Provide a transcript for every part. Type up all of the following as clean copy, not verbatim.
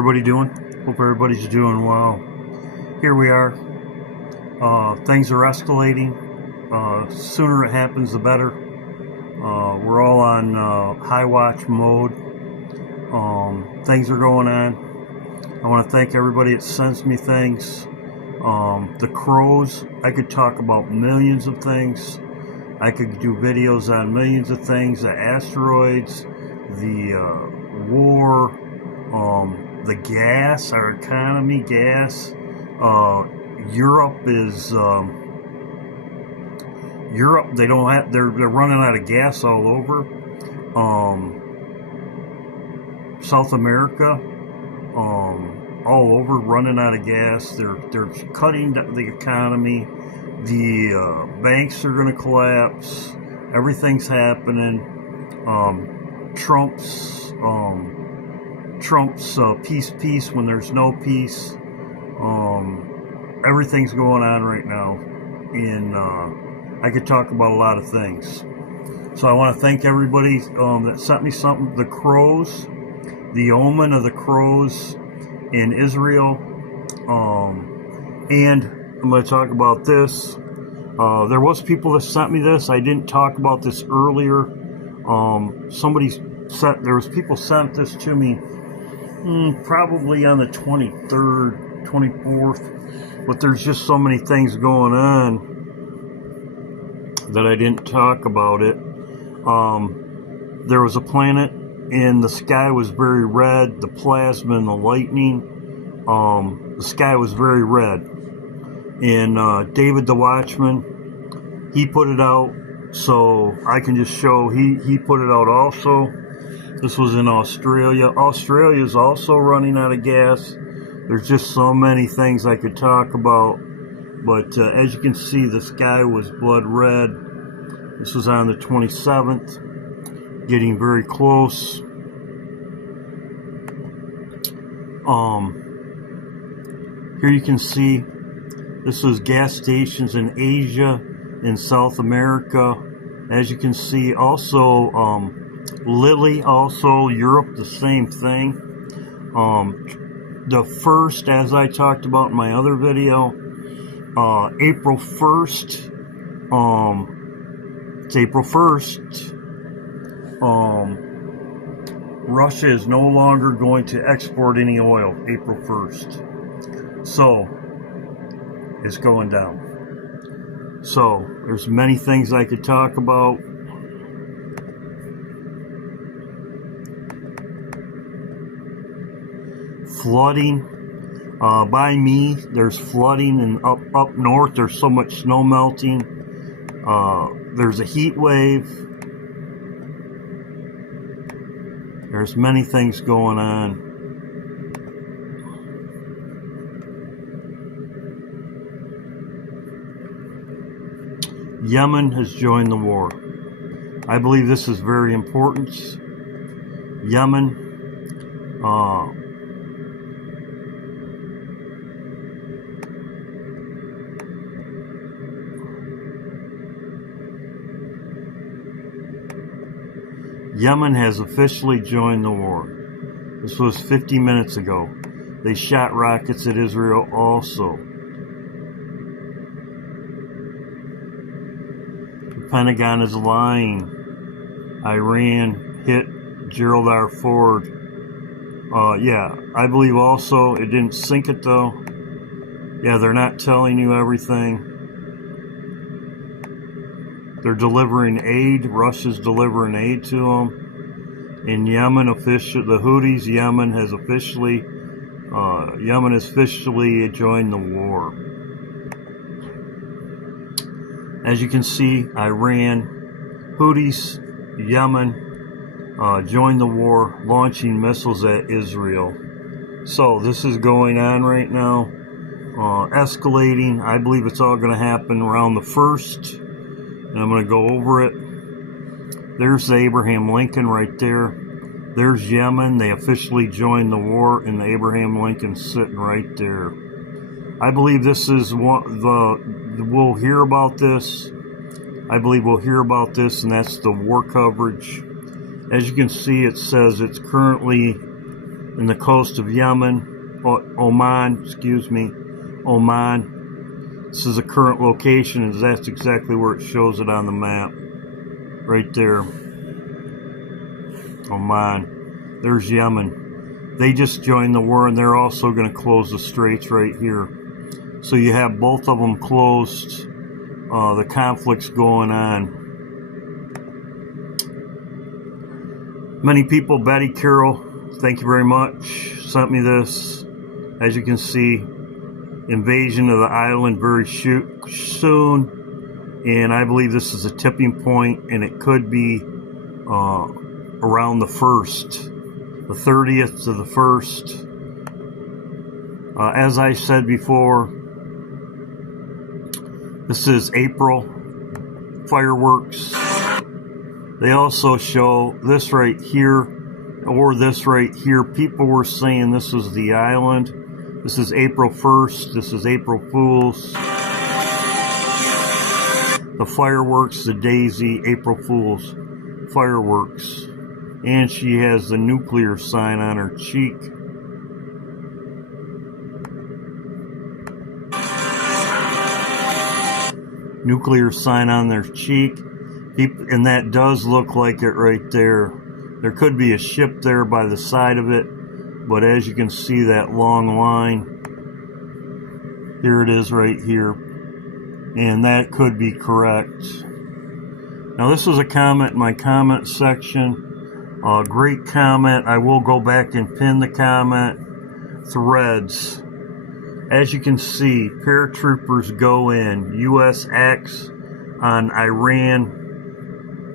Everybody doing? Hope everybody's doing well. Here we are. Things are escalating. Sooner it happens, the better. We're all on high watch mode. Things are going on. I want to thank everybody that sends me things. The crows, I could talk about millions of things. I could do videos on millions of things. The asteroids, the war, the gas, our economy, gas. Europe is Europe. They don't have. They're running out of gas all over. South America, all over, running out of gas. They're cutting the economy. The banks are going to collapse. Everything's happening. Trump's peace when there's no peace. Everything's going on right now, and I could talk about a lot of things. So I want to thank everybody that sent me something. The crows, the omen of the crows in Israel, and I'm going to talk about this. There was people that sent me this. I didn't talk about this earlier. There was people sent this to me probably on the 23rd, 24th, but there's just so many things going on that I didn't talk about it. There was a planet and the sky was very red, the plasma and the lightning. The sky was very red. And David the Watchman, he put it out, so I can just show he put it out also. This was in Australia. Australia is also running out of gas. There's just so many things I could talk about. But as you can see, the sky was blood red. This was on the 27th. Getting very close. Here you can see, this was gas stations in Asia, in South America. As you can see, also, Lily, also Europe, the same thing. The first, as I talked about in my other video, April 1st, it's April 1st, Russia is no longer going to export any oil, April 1st. So, it's going down. So, there's many things I could talk about. Flooding by me, there's flooding, and up north there's so much snow melting. There's a heat wave. There's many things going on. Yemen has joined the war. I believe this is very important. Yemen, Yemen has officially joined the war. This was 50 minutes ago. They shot rockets at Israel also. The Pentagon is lying. Iran hit Gerald R. Ford. Yeah, I believe also it didn't sink it though. Yeah, they're not telling you everything. They're delivering aid. Russia's delivering aid to them. In Yemen, the Houthis, Yemen has officially joined the war. As you can see, Iran, Houthis, Yemen joined the war, launching missiles at Israel. So this is going on right now, escalating. I believe it's all going to happen around the 1st. And I'm going to go over it. There's the Abraham Lincoln right there. There's Yemen. They officially joined the war, and the Abraham Lincoln sitting right there. I believe this is we'll hear about this. I believe we'll hear about this, and that's the war coverage. As you can see, it says it's currently in the coast of Yemen, Oman, excuse me, Oman. This is a current location, and that's exactly where it shows it on the map. Right there. Oman. There's Yemen. They just joined the war, and they're also going to close the straits right here. So you have both of them closed. The conflict's going on. Many people, Betty Carroll, thank you very much, sent me this. As you can see, invasion of the island very soon, and I believe this is a tipping point, and it could be around the 1st, the 30th to the 1st. As I said before, this is April fireworks. They also show this right here, or this right here. People were saying this was the island. This is April 1st. This is April Fool's. The fireworks, the daisy, April Fool's fireworks. And she has the nuclear sign on her cheek. Nuclear sign on their cheek. And that does look like it right there. There could be a ship there by the side of it. But as you can see, that long line, here it is right here, and that could be correct. Now this was a comment in my comment section, great comment. I will go back and pin the comment. Threads. As you can see, paratroopers go in, U.S. acts on Iran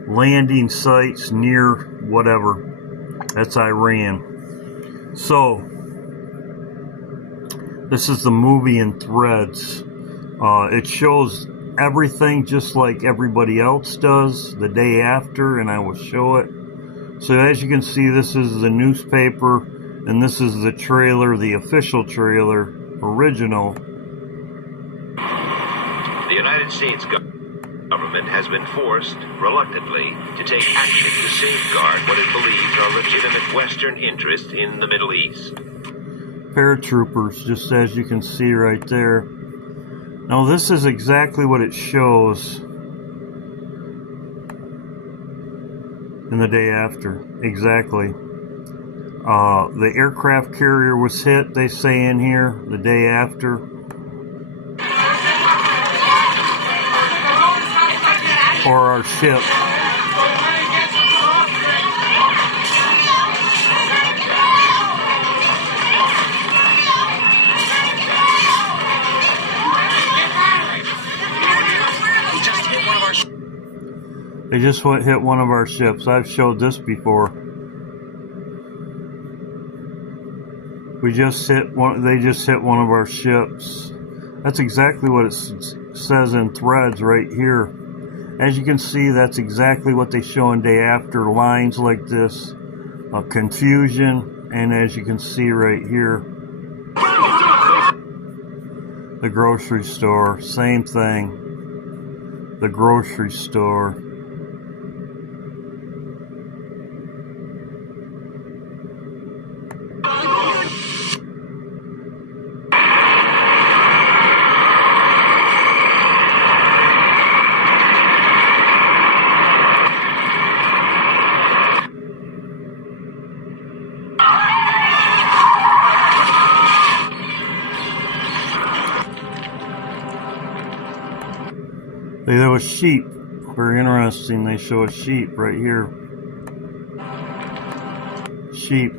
landing sites near whatever, that's Iran. So, this is the movie in Threads. It shows everything just like everybody else does the day after, and I will show it. So as you can see, this is the newspaper, and this is the trailer, the official trailer, original. The United States government has been forced, reluctantly, to take action to safeguard what it believes are legitimate Western interests in the Middle East. Paratroopers, just as you can see right there. Now this is exactly what it shows in the day after. Exactly. The aircraft carrier was hit, they say in here, the day after. Or our ship. They just hit one of our ships. I've showed this before. They just hit one of our ships. That's exactly what it says in Threads right here. As you can see, that's exactly what they show in day after. Lines like this, confusion, and as you can see right here, the grocery store, same thing. The grocery store. There was sheep. Very interesting. They show a sheep right here. Sheep.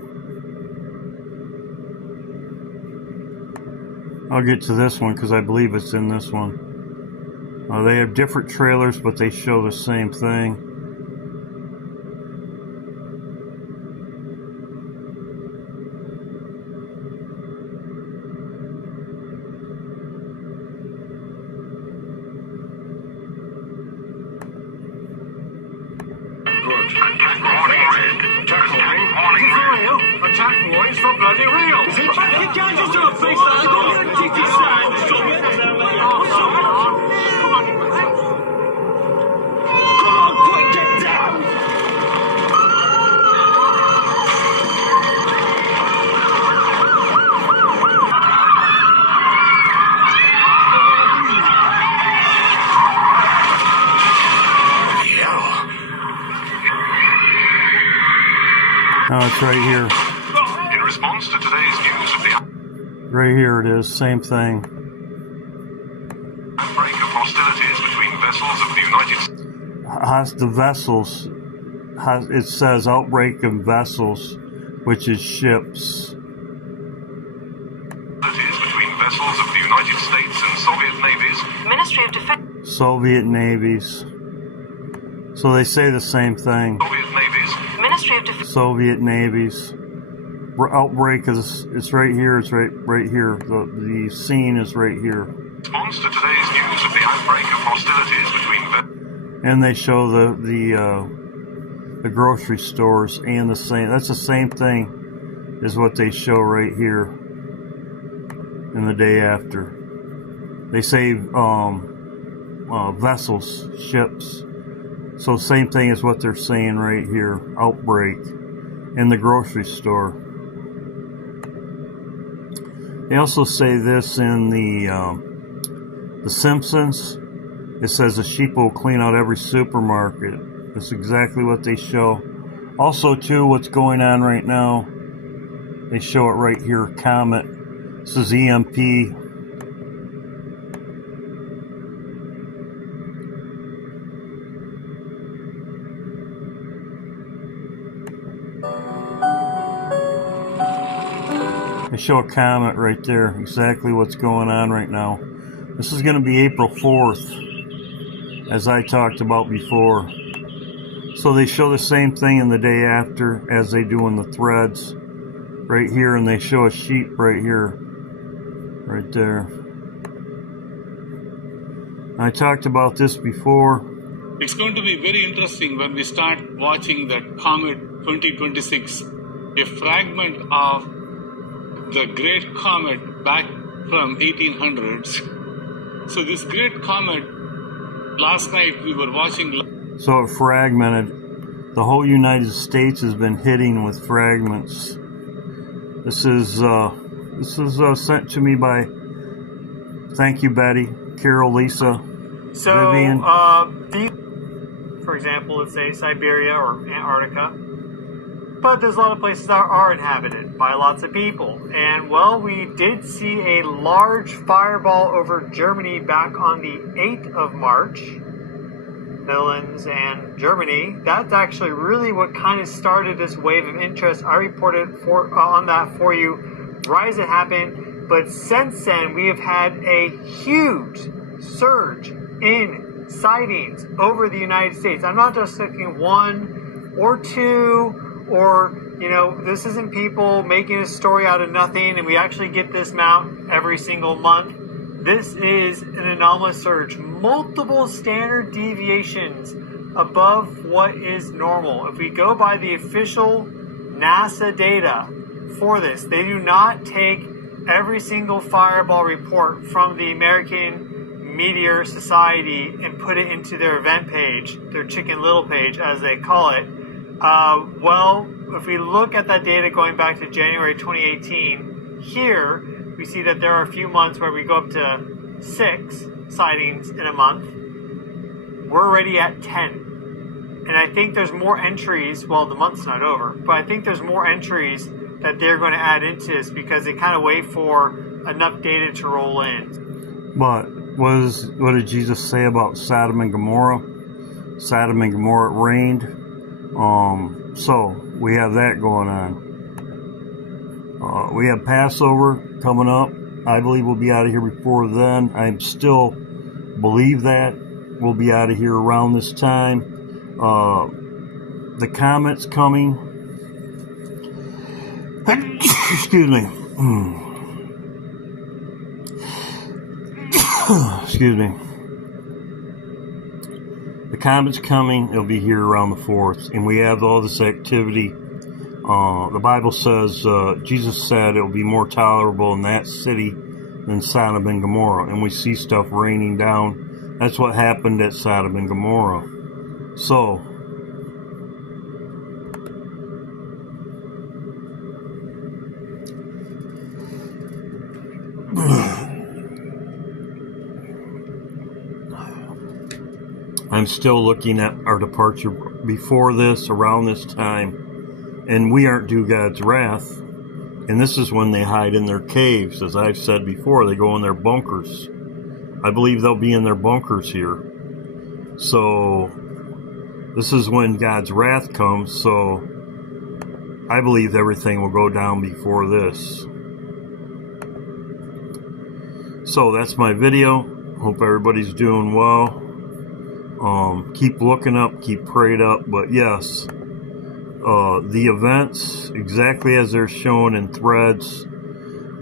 I'll get to this one because I believe it's in this one. They have different trailers, but they show the same thing. Attack warnings for bloody real. You can't just do a face that. Go get a kitty sign. Come on, quick, get down. It's right here. In response to today's news of the Right here it is. Same thing. outbreak of hostilities between vessels of the United States. The vessels, it says outbreak of vessels, which is ships. Between vessels of the United States and Soviet navies. Ministry of Defense. Soviet navies. So they say the same thing. Soviet navies. Ministry of Defense. Soviet navies. Outbreak is it's right here. It's right here. The scene is right here. In response to today's news of the outbreak of hostilities between And they show the grocery stores and the same. That's the same thing as what they show right here. In the day after, they say vessels, ships. So same thing as what they're saying right here. Outbreak in the grocery store. They also say this in the Simpsons. It says a sheep will clean out every supermarket. That's exactly what they show. Also, too, what's going on right now, they show it right here, Comet. This is EMP. They show a comet right there, exactly what's going on right now. This is going to be April 4th, as I talked about before. So they show the same thing in the day after as they do in the threads. Right here, and they show a sheep right here. Right there. I talked about this before. It's going to be very interesting when we start watching that Comet 2026, a fragment of the Great Comet back from 1800s. So this Great Comet, last night we were watching. So it fragmented. The whole United States has been hitting with fragments. This is sent to me by, thank you, Betty, Carol, Lisa, Vivian. For example, let's say Siberia or Antarctica. But there's a lot of places that are inhabited by lots of people. And, well, we did see a large fireball over Germany back on the 8th of March. Netherlands and Germany. That's actually really what kind of started this wave of interest. I reported on that for you right as it happened. But since then, we have had a huge surge in sightings over the United States. I'm not just looking one or two, or, this isn't people making a story out of nothing, and we actually get this amount every single month. This is an anomalous surge. Multiple standard deviations above what is normal. If we go by the official NASA data for this, they do not take every single fireball report from the American Meteor Society and put it into their event page, their Chicken Little page, as they call it. Well, if we look at that data going back to January 2018, here we see that there are a few months where we go up to 6 sightings in a month. We're already at 10. And I think there's more entries. Well, the month's not over, but I think there's more entries that they're going to add into this because they kind of wait for enough data to roll in. But what did Jesus say about Sodom and Gomorrah? Sodom and Gomorrah, it rained. So we have that going on. We have Passover coming up. I believe we'll be out of here before then. I still believe that we'll be out of here around this time. The comet's coming. Excuse me. Excuse me. The comet's coming. It'll be here around the 4th. And we have all this activity. The Bible says, Jesus said it will be more tolerable in that city than Sodom and Gomorrah. And we see stuff raining down. That's what happened at Sodom and Gomorrah. So, I'm still looking at our departure before this, around this time. and we aren't due God's wrath. And this is when they hide in their caves. As I've said before, they go in their bunkers. I believe they'll be in their bunkers here. So this is when God's wrath comes. So I believe everything will go down before this. So that's my video. Hope everybody's doing well. Keep looking up, keep prayed up. But yes, the events exactly as they're shown in threads.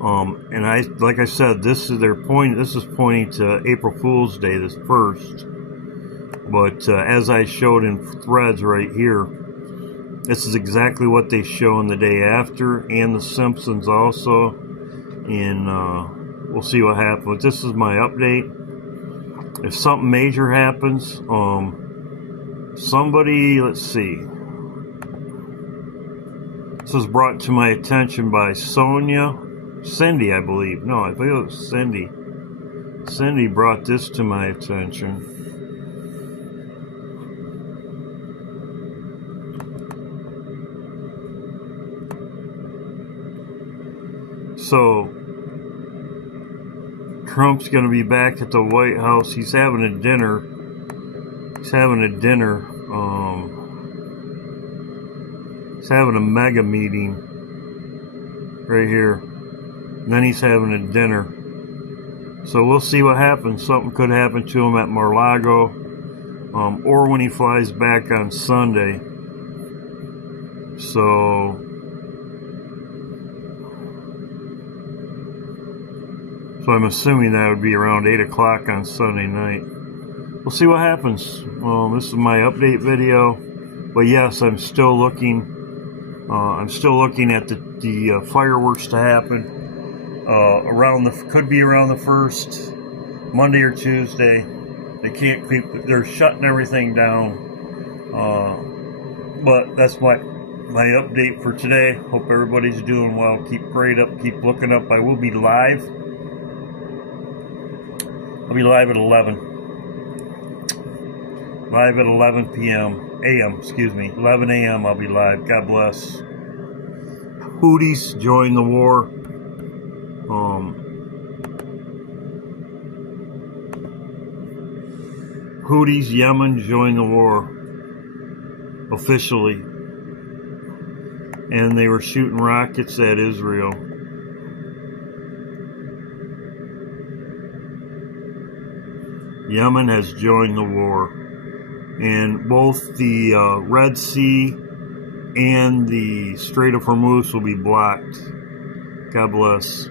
And like I said, this is pointing to April Fool's Day, this first. But as I showed in threads right here, this is exactly what they show in the day after, and the Simpsons also. And we'll see what happens. This is my update. If something major happens, somebody, let's see. This was brought to my attention by Cindy, I believe. No, I believe it was Cindy. Cindy brought this to my attention. So, Trump's going to be back at the White House. He's having a dinner. He's having a mega meeting right here. And then he's having a dinner. So we'll see what happens. Something could happen to him at Mar-a-Lago, or when he flies back on Sunday. So I'm assuming that would be around 8 o'clock on Sunday night. We'll see what happens. This is my update video. But yes, I'm still looking at the fireworks to happen. Could be around the 1st, Monday or Tuesday. They're shutting everything down. But that's my update for today. Hope everybody's doing well. Keep prayed up, keep looking up. I will be live. I'll be live at 11. Live at 11 p.m. a.m. 11 a.m. I'll be live. God bless. Houthis join the war. Houthis, Yemen join the war officially. And they were shooting rockets at Israel. Yemen has joined the war. And both the Red Sea and the Strait of Hormuz will be blocked. God bless.